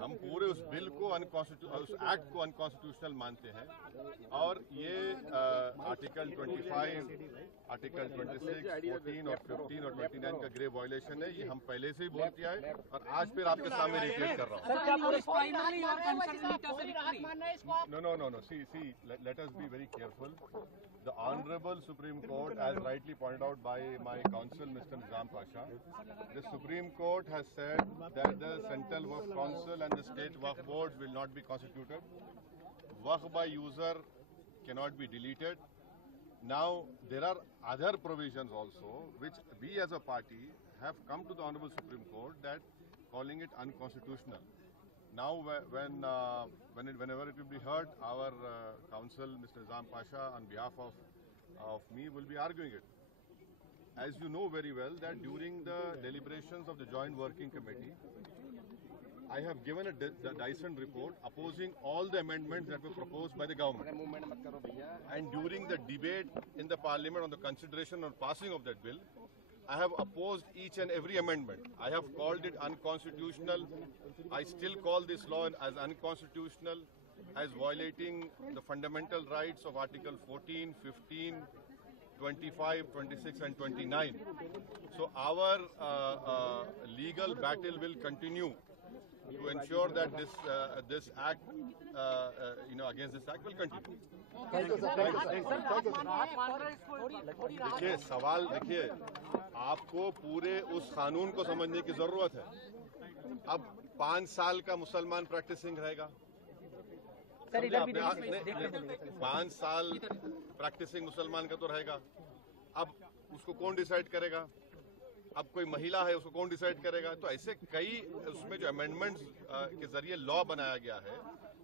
हम पूरे उस बिल को उस एक्ट को अनकॉन्स्टिट्यूशनल मानते हैं और ये आर्टिकल 25, आर्टिकल 26, 14 और 15 और 29 का ग्रेव वायलेशन है। ये हम पहले से ही बोल के आए और आज फिर आपके सामने रिपीट कर रहा हूँ। No. See, let us be very careful. The Honorable Supreme Court, as rightly pointed out by my counsel, Mr. Nizam Pasha, the Supreme Court has said that the Central Waqf Council and the State Waqf Boards will not be constituted. Waqf by user cannot be deleted. Now, there are other provisions also, which we as a party have come to the Honorable Supreme Court that calling it unconstitutional. Now, whenever it will be heard, our counsel, Mr. Nizam Pasha, on behalf of me, will be arguing it. As you know very well, that during the deliberations of the Joint Working Committee, I have given a Dyson report opposing all the amendments that were proposed by the government. And during the debate in the Parliament on the consideration or passing of that bill, I have opposed each and every amendment. I have called it unconstitutional. I still call this law as unconstitutional, as violating the fundamental rights of Article 14, 15, 25, 26 and 29. So our legal battle will continue to ensure that this act, against this act will continue. देखिए सवाल देखिए आपको पूरे उस कानून को समझने की जरूरत है। अब 5 साल का मुसलमान प्रैक्टिसिंग रहेगा, 5 साल प्रैक्टिसिंग मुसलमान का तो रहेगा। अब उसको कौन डिसाइड करेगा? अब कोई महिला है उसको कौन डिसाइड करेगा? तो ऐसे कई उसमें जो अमेंडमेंट्स के जरिए लॉ बनाया गया है,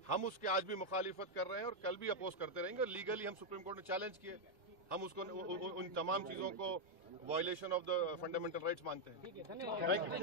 हम उसके आज भी मुखालिफत कर रहे हैं और कल भी अपोज करते रहेंगे। और लीगली हम सुप्रीम कोर्ट में चैलेंज किए, हम उसको उन तमाम चीजों को violation of the fundamental rights मानते हैं। Thank you.